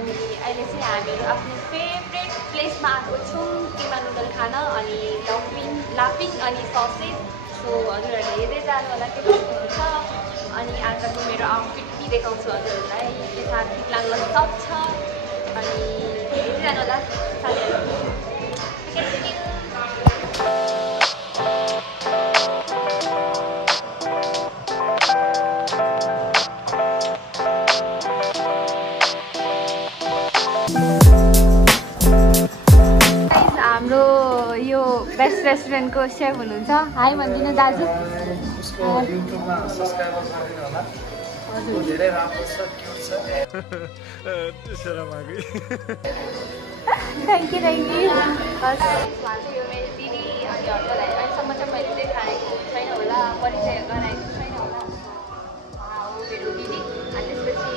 अनि अहिले चाहिँ हामीहरू आफ्नो फेभरेट प्लेसमा आएको छौँ किमा नुडल खान अनि लाफिङ अनि ससेज। सो हजुरहरूले हेर्दै जानु होला के कस्तो हुन्छ। अनि आजको मेरो आउटफिट पनि देखाउँछु हजुरहरूलाई। यता टिक्लाङ सक्छ अनि हेर्दै जानु होला साथीहरू। हाम्रो यो बेस्ट रेस्टुरेन्टको सेफ हुनुहुन्छ। हाई भनिदिनु दाजु। उसको युट्युबमा सब्स्क्राइबर गरिदिनु होला। हजुर धेरै राम्रो छ, क्युट छ। त्यसरा मागे। थ्याङ्क यू यो मेरो दिदी अनि हजुरलाई अहिलेसम्म चाहिँ मैले देखाएको छैन होला, परिचय गराएको छैन होला। उहाँ हो मेरो दिदी अनि त्यसपछि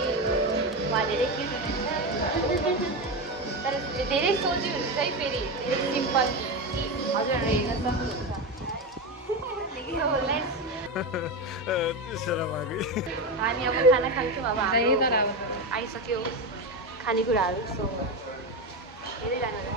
उहाँ धेरै क्युट हुनुहुन्छ तर धेरै सोची हुन्छ है, फेरि धेरै सिम्पल। हजुरहरू हेर्न सक्नुहुन्छ। हामी अब खाना खान्छौँ। अब आइसक्यो खानेकुराहरू। सो हेर्दै जानु होला।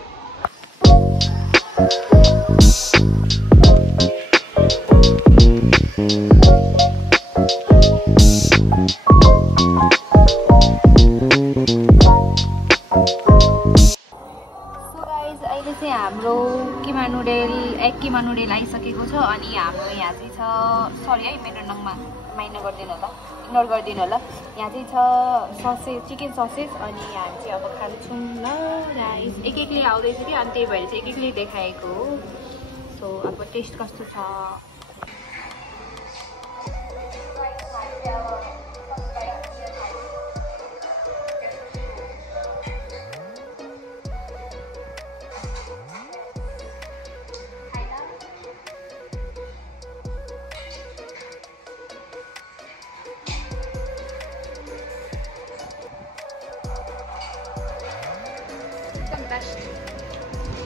हाम्रो किमा नुडल आइसकेको छ अनि हाम्रो यहाँ चाहिँ छ, सरी है मेरो नङमा माइन्ड गरिदिनु होला, इग्नोर गरिदिनु होला। यहाँ चाहिँ छ ससेज, चिकन ससेज अनि हामी चाहिँ अब खान्छौँ ल राइस। एक एकले आउँदैछ कि अनि त्यही भएर चाहिँ एक एकले देखाएको हो। सो अब टेस्ट कस्तो छ।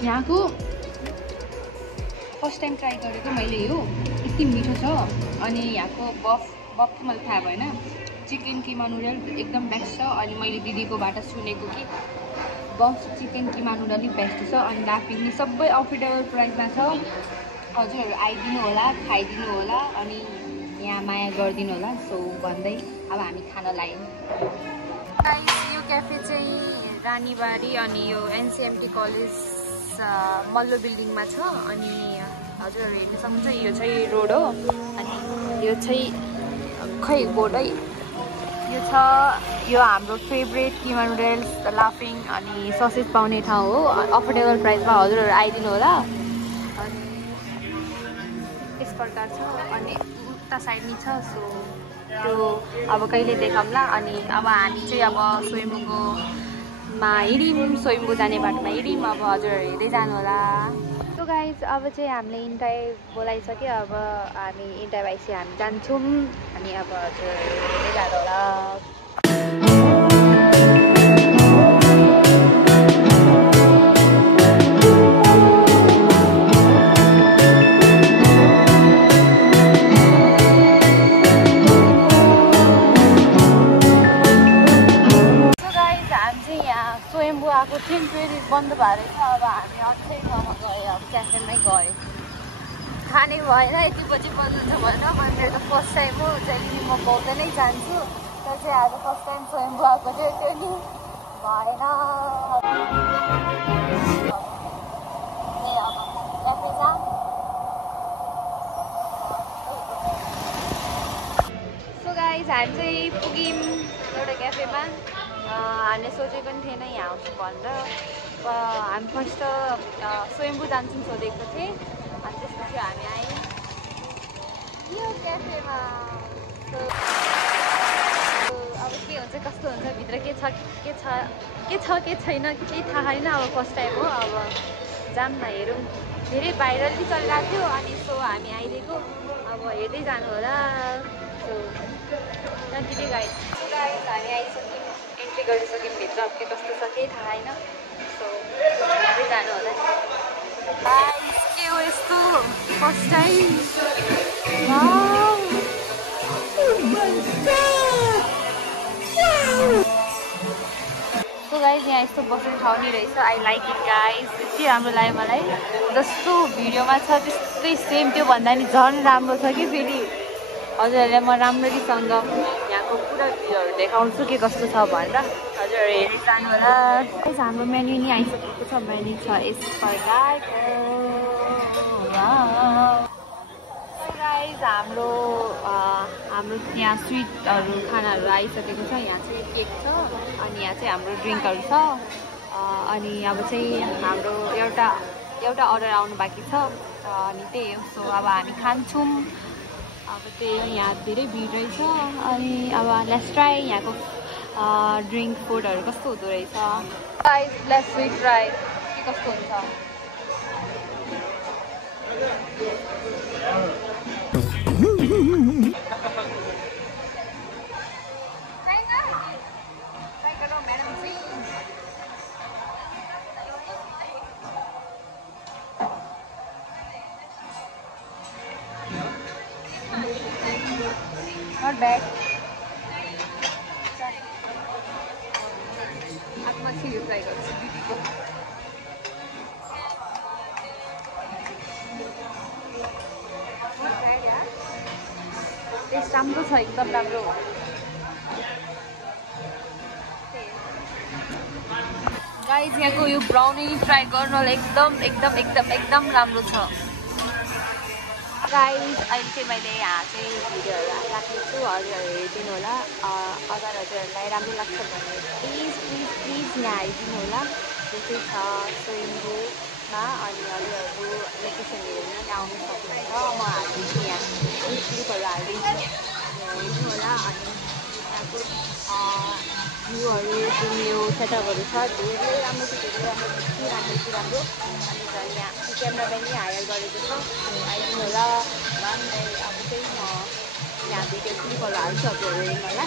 यहाँको फर्स्ट टाइम ट्राई गरेको मैले यो, यति मिठो छ। अनि यहाँको बफ चाहिँ मलाई थाहा भएन। चिकन किमा नुडल एकदम बेस्ट छ। अनि मैले दिदीकोबाट सुनेको कि बफ चिकन किमा नुडल नै बेस्ट छ। अनि लाफिङ सबै अफोर्डेबल प्राइसमा छ। हजुरहरू आइदिनु होला, खाइदिनु होला अनि यहाँ माया गरिदिनु होला। सो भन्दै अब हामी खान लाग्यौँ। यो क्याफे चाहिँ रानीबारी अनि यो एनसिएमटी कलेज मल्लो बिल्डिङमा छ। अनि हजुरहरू हेर्न सक्नुहुन्छ यो चाहिँ रोड हो अनि यो चाहिँ खै बोर्ड है। यो छ यो हाम्रो फेभरेट किमा नुडल्स लाफिङ अनि ससेज पाउने ठाउँ हो। अफोर्डेबल प्राइसमा हजुरहरू आइदिनु होला। अनि यस प्रकार छ अनि उता साइड नि छ। सो त्यो अब कहिले देखाउँला। अनि अब हामी चाहिँ अब स्वयम्भूमा हिँड्यौँ, स्वयम्भू जाने बाटोमा हिँड्यौँ। अब हजुरहरू हेर्दै जानु होला। सो गाइज अब चाहिँ हामीले इन्टाई बोलाइसक्यो। अब हामी इन्टाई भएपछि हामी जान्छौँ अनि अब हजुरहरू हेर्दै जानु होला। आएको थियौँ, फेरि बन्द भएर चाहिँ अब हामी अर्कै ठाउँमा गयो। अब क्याफेमै गयो। खाने भएन, यति बजी बज्नुहुन्छ भएन। मेरो त फर्स्ट टाइम हो, जहिले म पाउँदै नै जान्छु। तर चाहिँ आज फर्स्ट टाइम स्वयम्भू आएको थियो, त्यो नि भएन। अब क्याफे जाम। सो गाइज हामी चाहिँ पुग्यौँ एउटा क्याफेमा। हामीले सोचेको पनि थिएन यहाँ आउँछु भनेर। हामी फर्स्ट स्वयम्भू जान्छौँ सोधेको थिएँ अनि त्यसपछि हामी आयौँ यो क्याफेमा। अब के हुन्छ कस्तो हुन्छ भित्र के छ के छैन केही थाहा छैन। अब फर्स्ट टाइम हो। अब जाम न हेरौँ। धेरै भाइरल पनि चलिरहेको थियो अनि सो हामी आइदिएको। अब हेर्दै जानु होला। So continue guide. हामी आइसक्यौँ, एन्ट्री गरिसक्यौँ भित्र। अब के कस्तो छ केही थाहा छैन। सो हेर्दै जानु होला। के हो यस्तो फर्स्ट टाइम। सो गाइज यहाँ यस्तो बस्ने ठाउँ नि रहेछ। I like it guys. यति राम्रो लाग्यो मलाई। जस्तो भिडियोमा छ त्यस्तै सेम त्यो भन्दा नि झन् राम्रो छ कि फेरि। हजुरहरूलाई म राम्ररीसँग यहाँको पुरा भिडियोहरू देखाउँछु के कस्तो छ भनेर। हजुरहरू हेर्दै जानु होला। हाम्रो मेन्यु नि आइसकेको छ। मेन्यु छ यस प्रकारको। गाइज हाम्रो यहाँ स्विटहरू खानाहरू आइसकेको छ। यहाँ चाहिँ केक छ अनि यहाँ चाहिँ हाम्रो ड्रिङ्कहरू छ। अनि अब चाहिँ हाम्रो एउटा अर्डर आउनु बाँकी छ अनि त्यही हो। सो अब हामी खान्छौँ। अब त्यही हो, यहाँ धेरै भिड रहेछ। अनि अब लेट्स ट्राई यहाँको ड्रिङ्क फुडहरू कस्तो हुँदो रहेछ। गाइज लेट्स स्विट ट्राई के कस्तो हुन्छ। Not bad. Aku masih try गर्छु दिदीको। टेस्ट राम्रो छ, एकदम राम्रो। गाइज यहाँको यो ब्राउनी ट्राई गर्नलाई एकदम राम्रो छ। गाइज अहिले चाहिँ मैले यहाँ चाहिँ भिडियोहरू राख्नेछु। हजुरहरू हेरिदिनु होला। अगर हजुरहरूलाई राम्रो लाग्छ भने प्लिज यहाँ आइदिनु होला। यो चाहिँ छ सोइङबुमा। अनि हजुरहरू लोकेसन हेरेर पनि आउनु सक्नुहुन्छ। म हालिदिन्छु यहाँ क्लिपहरू हालिदिन्छु, हेरिदिनु होला। अनि यहाँको भ्यूहरू जुन यो सेटअपहरू छ धेरै राम्रो छ, धेरै राम्रो। अनि झन् यहाँ क्यामेराम्यान नै हायर गरेको छ। आइदिनु होला। भन्दै अब चाहिँ म यहाँ भिडियो क्लिपहरू हाल्छु, हजुरहरू हेर्नु होला।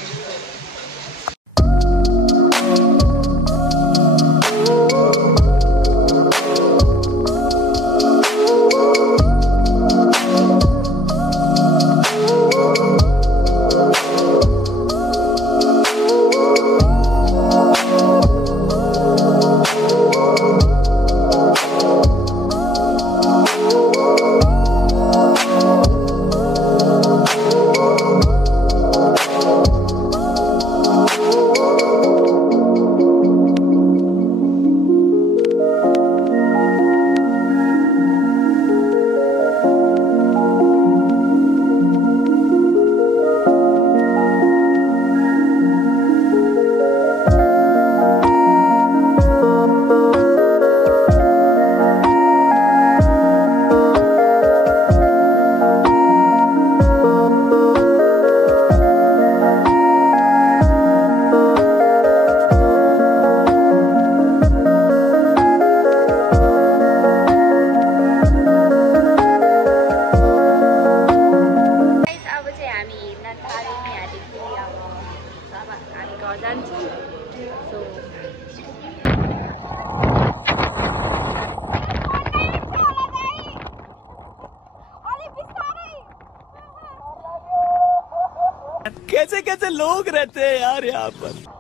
कैसे कैसे लोग रहते हैं यार यहाँ पर।